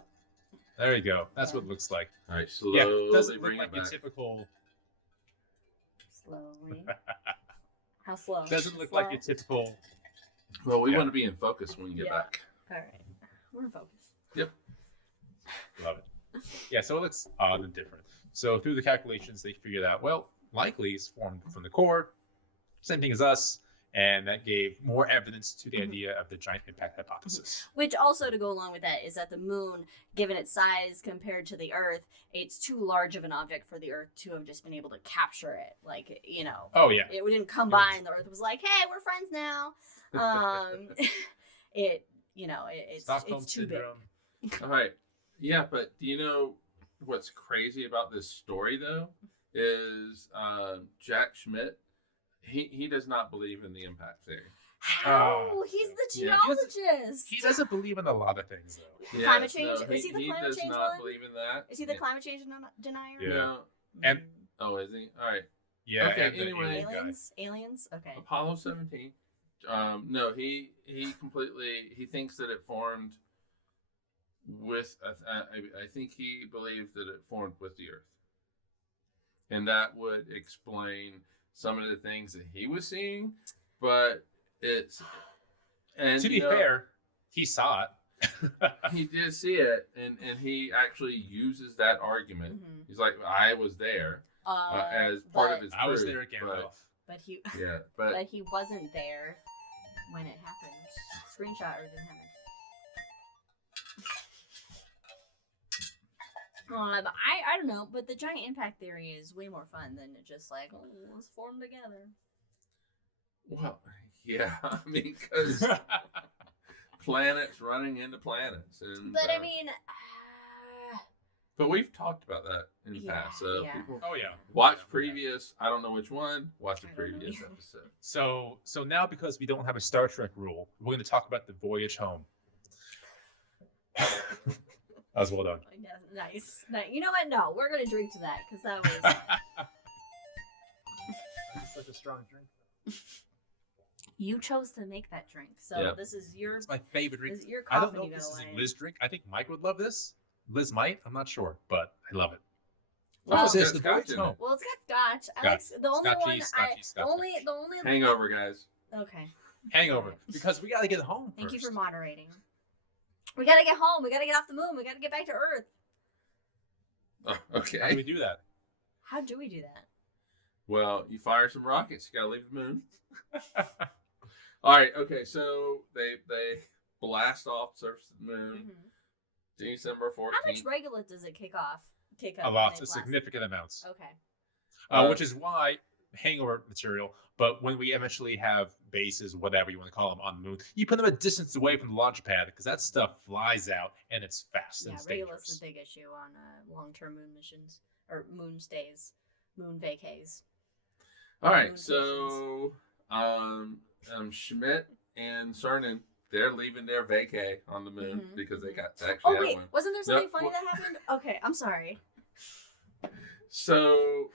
There you go. That's what it looks like. All right, slowly it doesn't bring look it like back. your typical. Slowly. How slow? Doesn't look like your typical. Well, we want to be in focus when we get back. All right. We're in focus. Yep. Love it. Yeah, so it looks odd and different. So through the calculations, they figured out, well, likely it's formed from the core, same thing as us, and that gave more evidence to the idea of the giant impact hypothesis. Which also, to go along with that, is that the moon, given its size compared to the Earth, it's too large of an object for the Earth to have just been able to capture it. Like, Oh, yeah. It didn't come by and the Earth was like, hey, we're friends now. It's too big. All right. Yeah, but do you know what's crazy about this story, though? Is Jack Schmidt, he does not believe in the impact theory. How? He's the geologist. He doesn't believe in a lot of things, though. Yeah, climate change? Is he the climate does change not one? believe in that. Is he the climate change denier? Yeah. No. And is he? All right. Yeah. Okay. And Anyway, aliens. Okay. Apollo 17. No, he completely thinks that it formed with. I think he believed that it formed with the Earth, and that would explain some of the things that he was seeing. But it's to be fair, he saw it. he did see it, and he actually uses that argument. Mhm. He's like, I was there as part of his I was proof, there again. But he, Yeah, but but he wasn't there when it happened. Screenshot or didn't happen. But I don't know. But the giant impact theory is way more fun than just like, oh, let's form together. well, yeah, I mean, because planets running into planets, and But I mean, but we've talked about that in the Yeah, past. So yeah. people Oh yeah. watch Yeah. previous. I don't know which one. Watch the I don't know previous either. episode. So now because we don't have a Star Trek rule, we're going to talk about the voyage home. That was well done. Yeah, nice. You know what? No, we're gonna drink to that because that was. It's such a strong drink. You chose to make that drink, so Yep. this is your. It's my favorite drink. This is your I coffee don't know you if this gotta is a lay. Liz drink. I think Mike would love this. Liz might. I'm not sure, but I love it. Well, What's this? it's The got voyage scotch in home. it. Well, it's got scotch. I like the only Scotchy, one. scotchy, The scotch. only. Hangover, guys. Okay. Hangover. Because we got to get home Thank you first. for moderating. We gotta get home. We gotta get off the moon. We gotta get back to Earth. Oh, How do okay. we do that? How do we do that? Well, you fire some rockets. You gotta leave the moon. All right. Okay. So they blast off the surface of the moon. Mm-hmm. December 14th. How much regolith does it kick up? A when lot, they a blast? significant amounts. Okay. Which is why hangover material. But when we eventually have bases, whatever you want to call them, on the moon, you put them a distance away from the launch pad because that stuff flies out and it's fast Yeah, and it's regolith's dangerous. a big issue on long-term moon missions or moon stays, moon vacays. All right. Moon So Schmidt and Cernan, they're leaving their vacay on the moon Mhm, because they mhm. got to actually Oh have wait, one. wasn't there something No, funny well- that happened? Okay, I'm sorry. So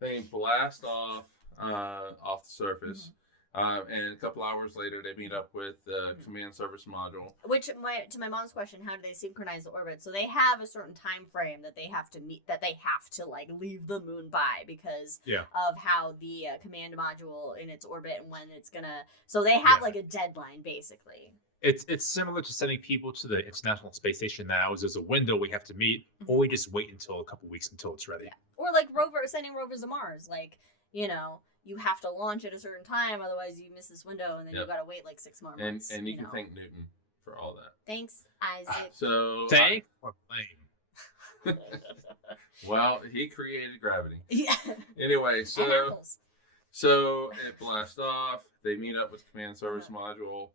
they blast off the surface, and a couple hours later they meet up with the Mhm. command service module. Which, to my mom's question, how do they synchronize the orbit? So they have a certain time frame that they have to meet, that they have to like leave the moon by because Yeah. of how the command module in its orbit and when it's gonna. So they have Yeah. like a deadline basically. It's similar to sending people to the International Space Station now. Is there's a window we have to meet, or we just wait until a couple weeks until it's ready. Yeah. Or like sending rovers to Mars, like you have to launch at a certain time, otherwise you miss this window, and then you Yep. gotta wait like 6 more And months. you can know. thank Newton for all that. Thanks, Isaac. So Thank or blame. well, he created gravity. Yeah. Anyway, And so apples. so it blasts off. They meet up with the command service module.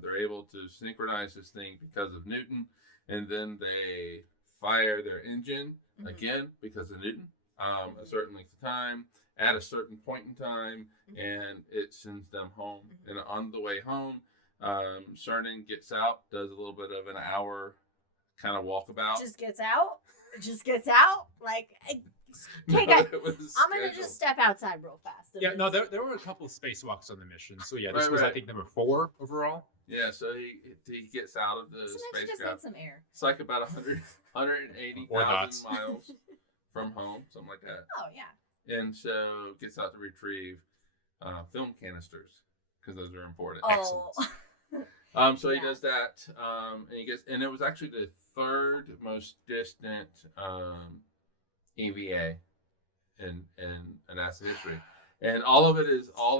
They're able to synchronize this thing because of Newton, and then they fire their engine Mhm. again because of Newton. A certain length of time at a certain point in time, Mhm. and it sends them home. Mhm. And on the way home, Cernan gets out, does a little bit of an hour kind of walkabout. Just gets out. Like, okay, No, guys, it was I'm gonna scheduled. just step outside real fast. Yeah, no, there were a couple of spacewalks on the mission. So yeah, this Right, was I right. think number 4 overall. Yeah, so he gets out of the Sometimes you just need spacecraft. some air. It's like about 180,000 not. miles from home, something like that. Oh yeah. And so gets out to retrieve film canisters because those are important. Oh. So he Yeah. does that, and it was actually the third most distant EVA in NASA history, and all of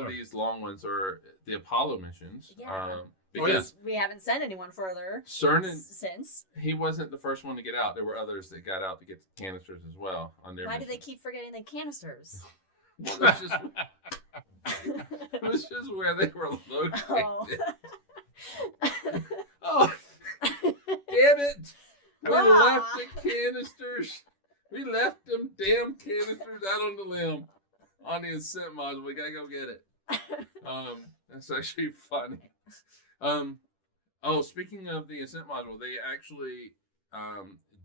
these long ones are the Apollo missions. Yeah. Because we haven't sent anyone further Cernan, since. he wasn't the first one to get out. There were others that got out to get the canisters as well on their Why do they missions. keep forgetting the canisters? Well, that's just it was just where they were located. Oh. Oh, damn it! We Wow. left the canisters. We left them damn canisters out on the limb on the ascent module. We gotta go get it. That's actually funny. Speaking of the ascent module, they actually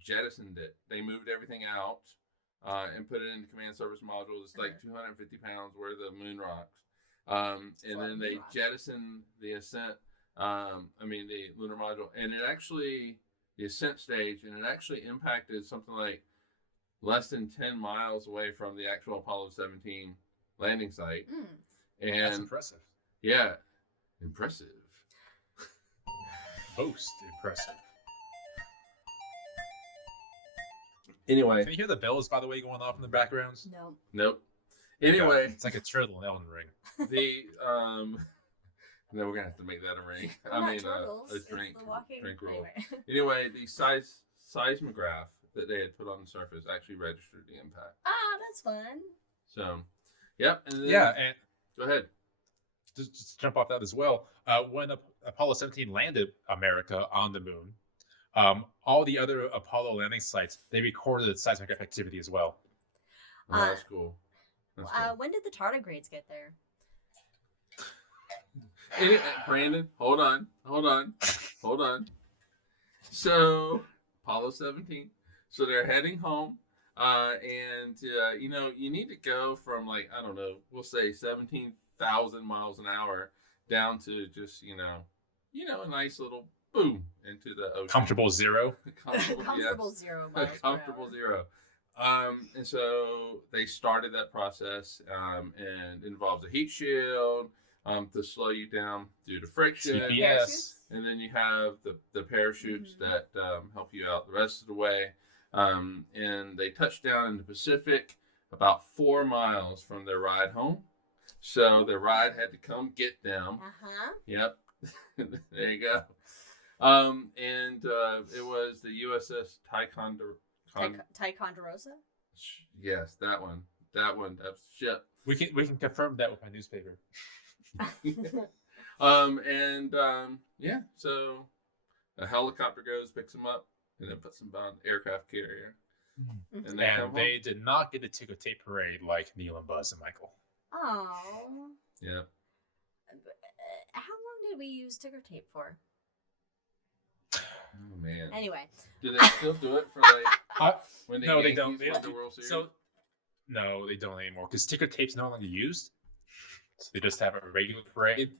jettisoned it. They moved everything out and put it in the command service module. It's like 250 pounds worth of moon rocks. And then they jettisoned the ascent. The lunar module, and it actually the ascent stage, and it actually impacted something like less than 10 miles away from the actual Apollo 17 landing site. Mm. That's And impressive. yeah, impressive. Most impressive. Anyway, Can you hear the bells, by the way, going off in the background? No. nope. Yeah, Anyway, it's like a turtle in Elden Ring. the no, we're gonna have to make that a ring. Well, not a turtles, it's drink the walking- roll. anyway. Anyway, the seismograph that they had put on the surface actually registered the impact. Ah, that's fun. So, yep. And then, Yeah, and go ahead. just to jump off that as well. When Apollo 17 landed America on the moon, all the other Apollo landing sites, they recorded seismic activity as well. Oh, that's cool. That's cool. When did the tardigrades get there? Brandon, hold on. So, Apollo 17. So they're heading home, and you need to go from like, I don't know, we'll say 17,000 miles an hour down to just a nice little boom into the ocean. Comfortable zero. Comfortable yes. 0 miles per Comfortable hour. zero. And so they started that process, and it involves a heat shield to slow you down due to friction. CPS. Parachutes? And then you have the parachutes Mhm. that help you out the rest of the way. And they touched down in the Pacific about 4 miles from their ride home. So their ride had to come get them. Uh-huh. Yep. There you go. And it was the USS Ticonderoga? Yes, that one. That's the ship. We can confirm that with my newspaper. Yeah, so a helicopter goes, picks them up, and then puts them on aircraft carrier. And they come And home. they did not get the ticker tape parade like Neil and Buzz and Michael. Oh. Yeah. How long did we use ticker tape for? Oh man. Anyway. Do they still do it for like when the No, they Yankees don't. They won don't the do- World Series? So, no, they don't anymore because ticker tape's no longer used. So they just have a regular parade.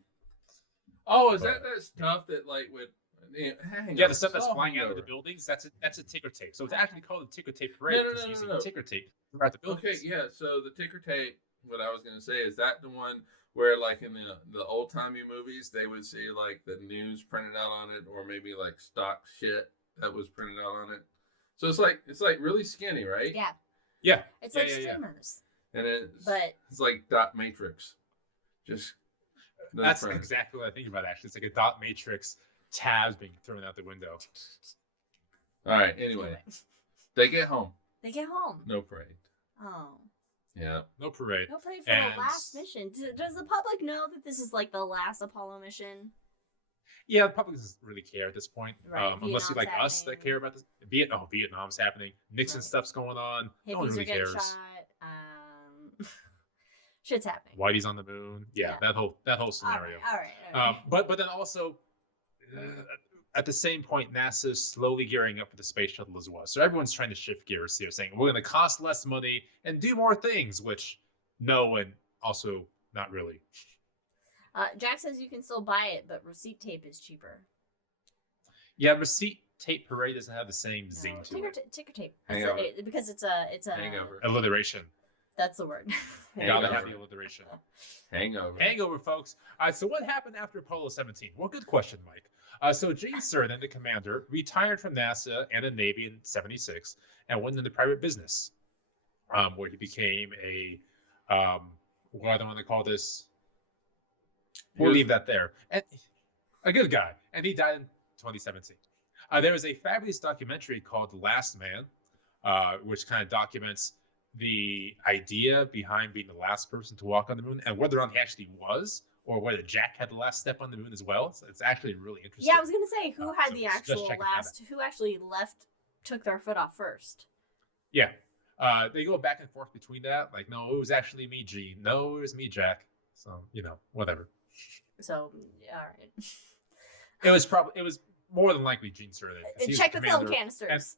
Oh, is that stuff that like would? Hang Yeah, on, the stuff that's slow flying me out of the over. buildings, that's a ticker tape. So it's actually called a ticker tape parade No, because no, using no. ticker tape throughout the Okay, buildings. yeah. So the ticker tape. What I was gonna say is that the one where, like in the old timey movies, they would see like the news printed out on it, or maybe like stock shit that was printed out on it. So it's like really skinny, right? Yeah. Yeah. It's Yeah, like yeah, yeah. streamers. And it's But it's like dot matrix. Just That's printed. exactly what I think about. Actually, it's like a dot matrix, tabs being thrown out the window. All right. Anyway, they get home. they get home. No parade. Oh. Yeah. No parade. No parade for And- the last mission. Does the public know that this is like the last Apollo mission? Yeah, the public doesn't really care at this point, Right, unless you like Vietnam's us that happening. care about this. Vietnam's happening. Nixon Right. stuff's going on. No one Hippies really are getting cares. shot. Shit's happening. Whitey's on the moon. Yeah, Yeah. that whole scenario. All right. But then also, at the same point, NASA's slowly gearing up for the space shuttle as well. So everyone's trying to shift gears here, saying we're going to cost less money and do more things, which no, and also not really. Jack says you can still buy it, but receipt tape is cheaper. Yeah, receipt tape parade doesn't have the same zing No, to it. ticker tape. Hangover. Because it's a Hangover. Alliteration. That's the word. Hangover. Gotta have the alliteration. Hangover. Hangover, folks. So what happened after Apollo 17? Well, good question, Mike. So Gene Cernan, the commander, retired from NASA and the Navy in '76 and went into private business, where he became a what I don't want to call this. We'll leave that there. And a good guy, and he died in 2017. There was a fabulous documentary called The Last Man, which kind of documents the idea behind being the last person to walk on the moon and whether or not he actually was, or whether Jack had the last step on the moon as well. So it's actually really interesting. Yeah, I was gonna say who had so the just actual check it out. last. Who actually took their foot off first. Yeah. They go back and forth between that. Like, no, it was actually me, Gene. No, it was me, Jack. So, whatever. So, all right. It was more than likely Gene Cernan. 'cause he was Check the film commander, canisters.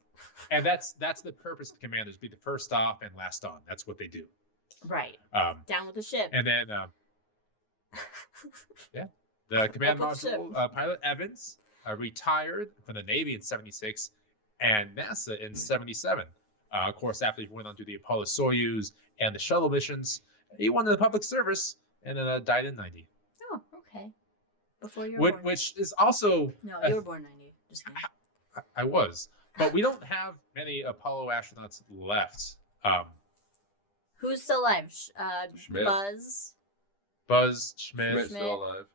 And that's the purpose of commanders, be the first stop and last on. That's what they do. Right. Down with the ship. And then, the command Up with the module pilot Evans retired from the Navy in '76 and NASA in '77. Of course, after he went on to the Apollo Soyuz and the shuttle missions, he went into the public service and then died in '90. Oh, okay. Before you were born. which is also No, you were born 90. Just kidding. I was, but we don't have many Apollo astronauts left. Who's still alive? Schmidt. Buzz, Schmidt, Schmidt's still alive.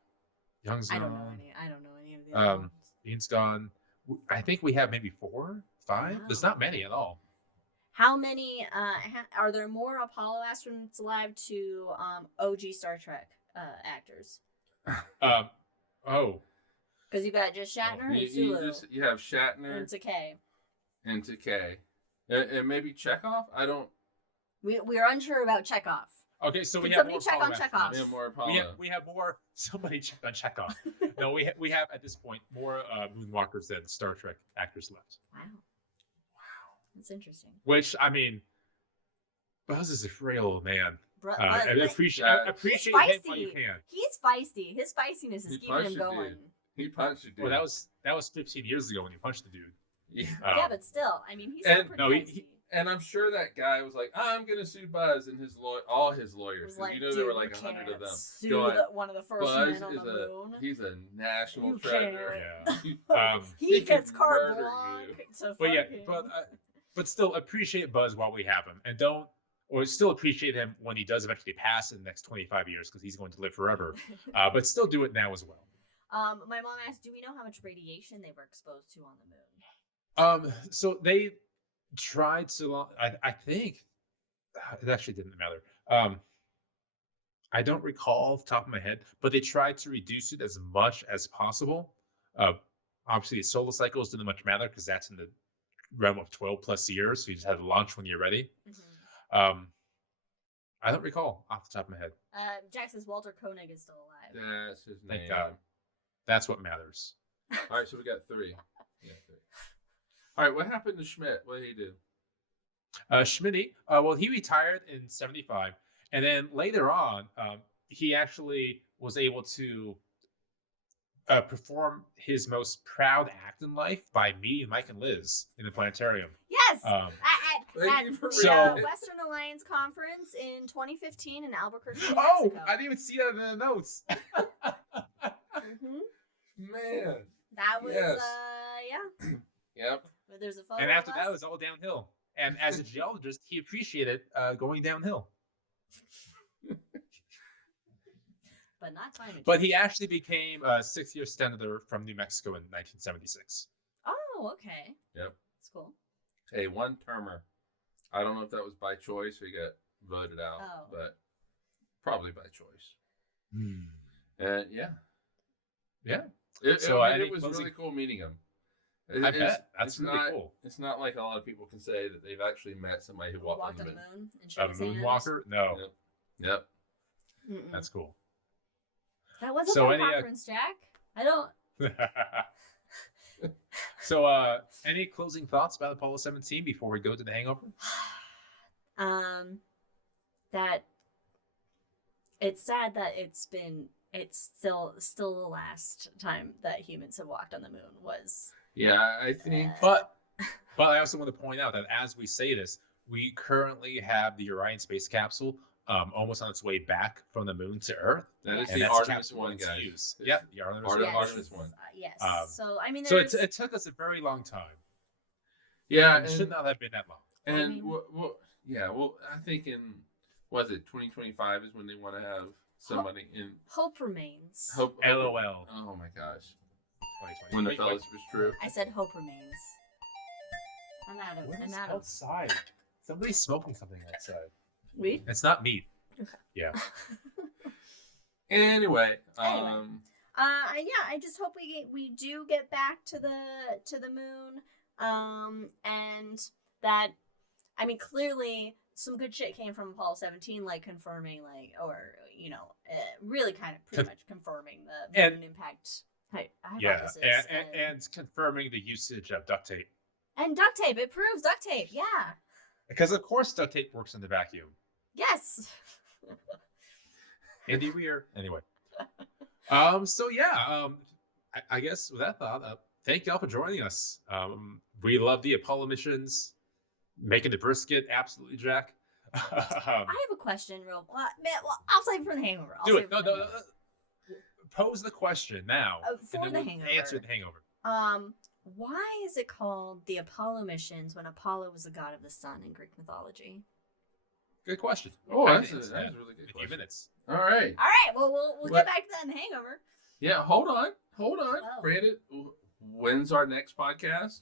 Young's I gone. don't know any of the other ones. Ian's gone. I think we have maybe 4, 5. There's not many at all. How many? Are there more Apollo astronauts alive to OG Star Trek actors? Because you got just Shatner and Sulu. You have Shatner and Takei. And maybe Chekhov? I don't... We're unsure about Chekhov. Okay, so we Can have somebody more check Apollo on Chekhov? We have more Apollo. we have more. Somebody check on Chekhov. No, we have at this point more Moonwalkers than Star Trek actors left. Wow. That's interesting. Which, I mean, Buzz is a frail old man. Appreciate him while you can. He's feisty. His feistiness is keeping him going. He punched a dude. Well, that was 15 years ago when he punched the dude. Yeah. Yeah, but still, I mean, he's still pretty feisty. And I'm sure that guy was like, "I'm gonna sue Buzz," and all his lawyers. Like, there were like 100 of them. Sue one of the first men on the moon. He's a national treasure. Yeah. He gets carte blanche. But still appreciate Buzz while we have him, and still appreciate him when he does eventually pass in the next 25 years because he's going to live forever. But still do it now as well. My mom asked, "Do we know how much radiation they were exposed to on the moon?" So they tried to. I think it actually didn't matter. I don't recall off the top of my head, but they tried to reduce it as much as possible. Obviously, solar cycles didn't much matter because that's in the realm of 12 plus years. So you just had to launch when you're ready. Mm-hmm. I don't recall off the top of my head. Jack says Walter Koenig is still alive. That's his name. Thank God. That's what matters. All right, so we got 3. Yeah, 3. All right, what happened to Schmidt? What did he do? Schmidt, he retired in 75. And then later on, he actually was able to perform his most proud act in life by meeting Mike and Liz in the planetarium. Yes! Thank at you for the Western Alliance Conference in 2015 in Albuquerque, New Mexico. I didn't even see that in the notes. Mm-hmm. Man. That was, yeah. Yep. But there's a photo And after of that, us. it was all downhill. And as a geologist, he appreciated going downhill. But not climate change. But he actually became a 6-year senator from New Mexico in 1976. Oh, okay. Yep. That's cool. A one-termer. I don't know if that was by choice or he got voted out, but probably by choice. And yeah. It was really cool meeting him. I bet. That's really cool. It's not like a lot of people can say that they've actually met somebody who walked on the moon. And shook his hand. Moonwalker? No. Yep. Mm-mm. That's cool. That was a fun conference, Jack. I don't. So, any closing thoughts about Apollo 17 before we go to the hangover? That it's sad that it's still the last time that humans have walked on the moon was. Yeah, I think. But I also want to point out that as we say this, we currently have the Orion space capsule almost on its way back from the moon to Earth. That is the Artemis 1, guys. Yeah, the Artemis 1. Yes. So I mean, it took us a very long time. Yeah, it should not have been that long. And I think was it 2025 is when they want to have somebody in. Hope remains. Hope. LOL. Oh my gosh. When the fellowship was true. I said hope remains. I'm out of. Outside. Somebody's smoking something outside. Weed? It's not meat. Okay. Yeah. Anyway. I just hope we do get back to the moon. And that, I mean, clearly some good shit came from Apollo 17, like confirming, really kind of pretty much confirming the moon impact hypothesis. And confirming the usage of duct tape. And duct tape, it proves duct tape, yeah. Because of course duct tape works in the vacuum. Yes. Andy Weir. Anyway. I guess with that thought, thank y'all for joining us. We love the Apollo missions. Making the brisket, absolutely, Jack. I have a question, I'll save it for the hangover. Do it. No. pose the question now. For and then the we'll hangover. answer the hangover. Why is it called the Apollo missions when Apollo was the god of the sun in Greek mythology? Good question. Oh, I that's can a answer really that good in a few question. minutes. All right. All right, well, we'll What- get back to that in the hangover. Yeah, hold on. Oh. Brandon, when's our next podcast?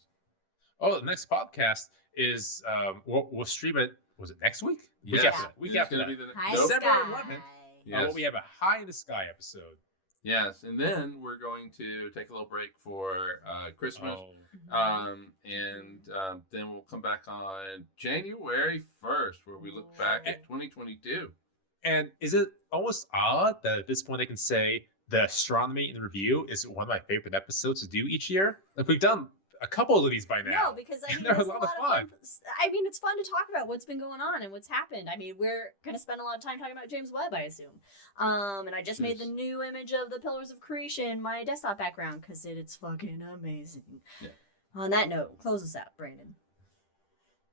Oh, the next podcast is we'll stream it. Was it next week? Week Yes. after that. Week It's after gonna that. be the High December sky. 11th. Yes. We have a High in the Sky episode. Yes, and then we're going to take a little break for Christmas. Oh. And then we'll come back on January 1st, where we look back at 2022. And is it almost odd that at this point they can say the astronomy in review is one of my favorite episodes to do each year? Like we've done a couple of these by now. No, because I mean, They're it's a lot of fun. I mean, it's fun to talk about what's been going on and what's happened. I mean, we're gonna spend a lot of time talking about James Webb, I assume. And I just made the new image of the Pillars of Creation my desktop background because it's fucking amazing. Yeah. On that note, close us out, Brandon.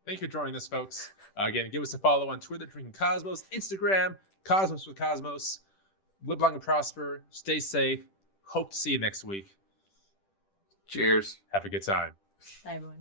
Thank you for joining us, folks. Again, give us a follow on Twitter, Drinking Cosmos, Instagram, Cosmos with Cosmos. Live long and prosper. Stay safe. Hope to see you next week. Cheers. Have a good time. Bye, everyone.